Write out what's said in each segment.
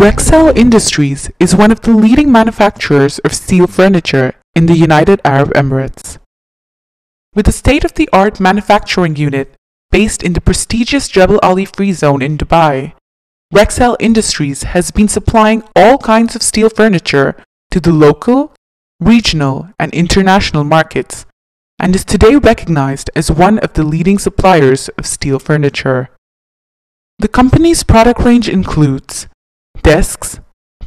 Rexel Industries is one of the leading manufacturers of steel furniture in the United Arab Emirates. With a state-of-the-art manufacturing unit based in the prestigious Jebel Ali Free Zone in Dubai, Rexel Industries has been supplying all kinds of steel furniture to the local, regional, and international markets, and is today recognized as one of the leading suppliers of steel furniture. The company's product range includes desks,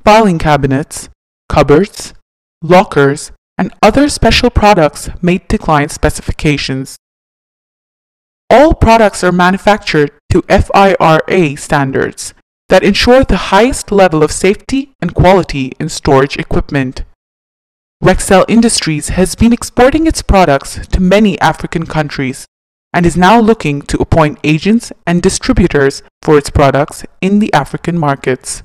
filing cabinets, cupboards, lockers, and other special products made to client specifications. All products are manufactured to FIRA standards that ensure the highest level of safety and quality in storage equipment. Rexel Industries has been exporting its products to many African countries and is now looking to appoint agents and distributors for its products in the African markets.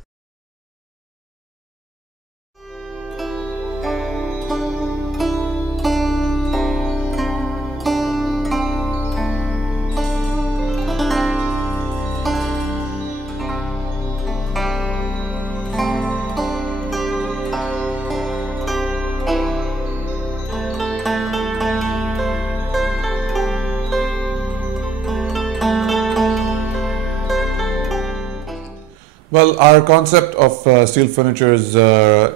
Well, our concept of steel furniture is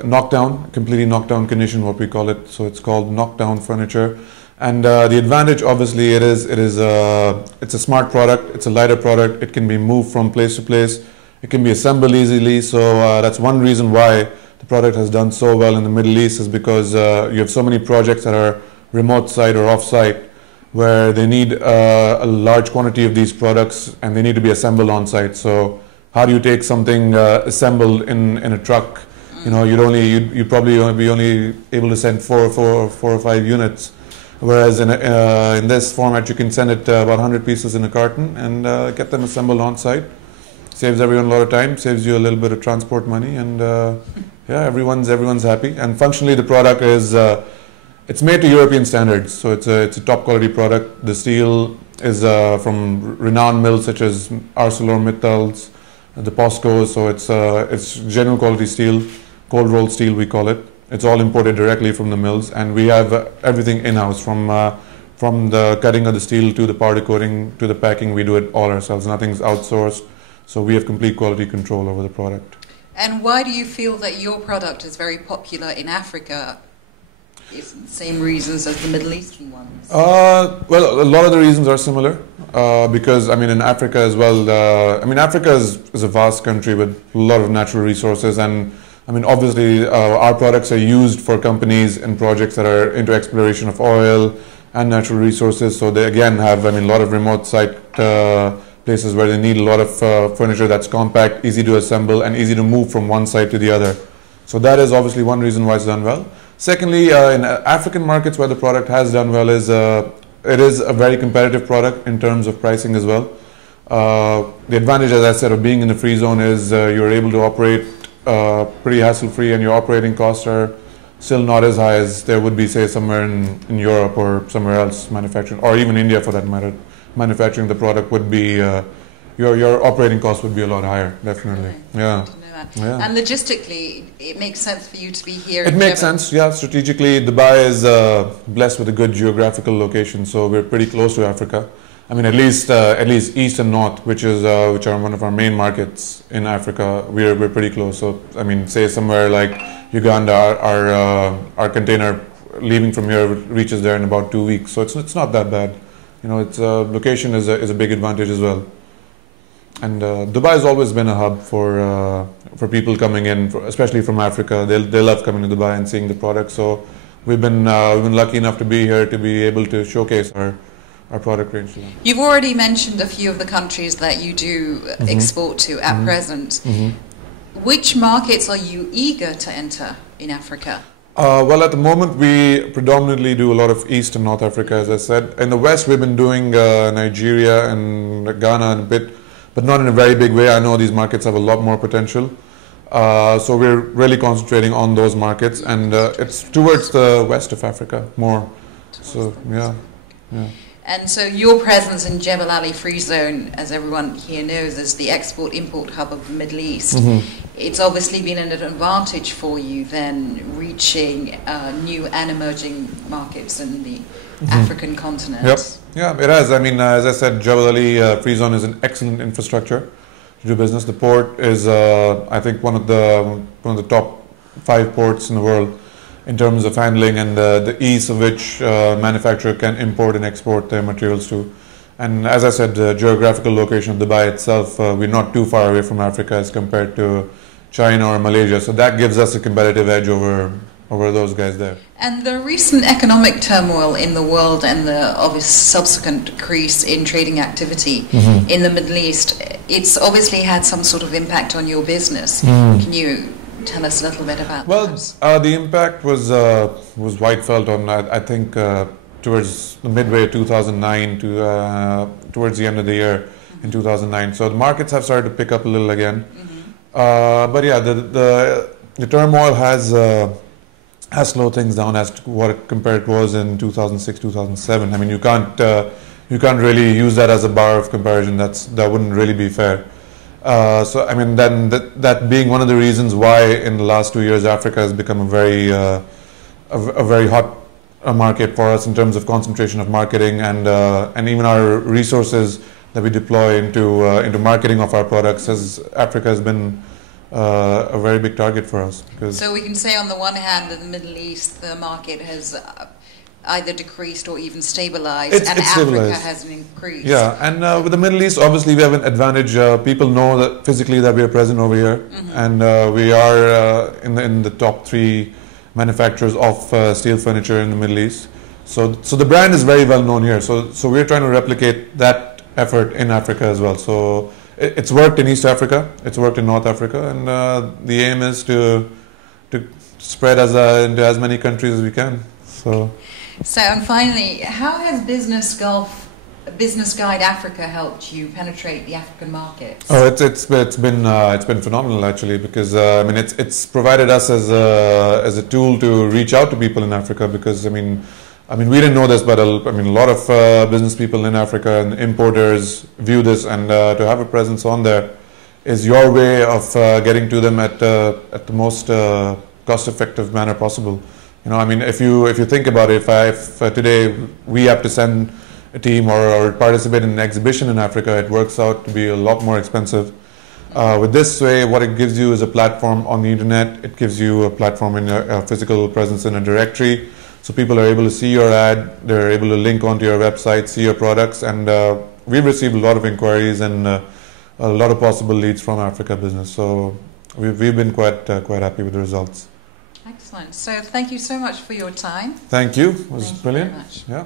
knockdown, completely knockdown condition, what we call it. So it's called knockdown furniture. And the advantage, obviously, it's a smart product. It's a lighter product. It can be moved from place to place. It can be assembled easily. So that's one reason why the product has done so well in the Middle East, is because you have so many projects that are remote site or off site, where they need a large quantity of these products and they need to be assembled on site. So how do you take something assembled in a truck? You know, you'd probably be only able to send four or five units, whereas in this format you can send it about 100 pieces in a carton and get them assembled on site. Saves everyone a lot of time, saves you a little bit of transport money, and yeah, everyone's happy. And functionally, the product is it's made to European standards, so it's a top quality product. The steel is from renowned mills such as ArcelorMittal's, the POSCO, so it's genuine quality steel, cold rolled steel we call it. It's all imported directly from the mills, and we have everything in-house, from the cutting of the steel to the powder coating to the packing. We do it all ourselves. Nothing's outsourced, so we have complete quality control over the product. And why do you feel that your product is very popular in Africa? Is it the same reasons as the Middle Eastern ones? Well, a lot of the reasons are similar, because I mean in Africa as well, Africa is a vast country with a lot of natural resources, and I mean obviously our products are used for companies and projects that are into exploration of oil and natural resources. So they again have a lot of remote site places where they need a lot of furniture that's compact, easy to assemble, and easy to move from one site to the other. So that is obviously one reason why it's done well. Secondly, in African markets where the product has done well is it is a very competitive product in terms of pricing as well. The advantage, as I said, of being in the free zone is you're able to operate pretty hassle-free, and your operating costs are still not as high as there would be, say, somewhere in Europe or somewhere else manufacturing, or even India for that matter. Manufacturing the product would be, your operating costs would be a lot higher, definitely. Yeah. Yeah. And logistically, it makes sense for you to be here. It makes sense, yeah. Strategically, Dubai is blessed with a good geographical location, so we're pretty close to Africa. I mean, at least east and north, which are one of our main markets in Africa. We're pretty close. So I mean, say somewhere like Uganda, our container leaving from here reaches there in about 2 weeks. So it's not that bad. You know, its location is a big advantage as well. And Dubai has always been a hub for people coming in, especially from Africa. They love coming to Dubai and seeing the product. So we've been lucky enough to be here to be able to showcase our product range to them. You've already mentioned a few of the countries that you do export to at present. Which markets are you eager to enter in Africa? Well, at the moment we predominantly do a lot of East and North Africa, as I said. In the West we've been doing Nigeria and Ghana and a bit, but not in a very big way. I know these markets have a lot more potential. So we're really concentrating on those markets, and it's towards the west of Africa more. So yeah. And so your presence in Jebel Ali Free Zone, as everyone here knows, is the export-import hub of the Middle East. It's obviously been an advantage for you then reaching new and emerging markets in the African continent. Yep. Yeah, it has. I mean, as I said, Jebel Ali Free Zone is an excellent infrastructure to do business. The port is, I think, one of the top 5 ports in the world in terms of handling and the ease of which manufacturer can import and export their materials to. And as I said, the geographical location of Dubai itself, we're not too far away from Africa as compared to China or Malaysia. So that gives us a competitive edge over those guys there. And the recent economic turmoil in the world and the obvious subsequent decrease in trading activity in the Middle East, it's obviously had some sort of impact on your business. Can you tell us a little bit about that? Well, the impact was wide felt on, I think, towards the midway of 2009 to towards the end of the year in 2009. So the markets have started to pick up a little again. But yeah, the turmoil has slowed things down as to what it compared was in 2006, 2007. I mean, you can't really use that as a bar of comparison. That wouldn't really be fair. So I mean, then that being one of the reasons why in the last 2 years Africa has become a very hot market for us in terms of concentration of marketing and even our resources that we deploy into marketing of our products. As Africa has been a very big target for us. So we can say on the one hand that the Middle East, the market has either decreased or even stabilized, and Africa stabilized. has increased. Yeah, and with the Middle East, obviously we have an advantage. People know that physically that we are present over here, and we are in the top 3 manufacturers of steel furniture in the Middle East. So the brand is very well known here. So we're trying to replicate that effort in Africa as well. So it's worked in East Africa, it's worked in North Africa, and the aim is to spread into as many countries as we can. So and finally, how has Business Guide Africa helped you penetrate the African markets? Oh, it's been phenomenal actually, because I mean it's provided us as a tool to reach out to people in Africa, because I mean we didn't know this, but a lot of business people in Africa and importers view this, and to have a presence on there is your way of getting to them at the most cost-effective manner possible. You know, I mean, if you think about it, if today we have to send a team or participate in an exhibition in Africa, it works out to be a lot more expensive. With this way, what it gives you is a platform on the internet. It gives you a platform in a physical presence in a directory, so people are able to see your ad. They're able to link onto your website, see your products, and we've received a lot of inquiries and a lot of possible leads from Africa business. So we've been quite happy with the results. Excellent. So thank you so much for your time. Thank you. It was brilliant. Very much. Yeah.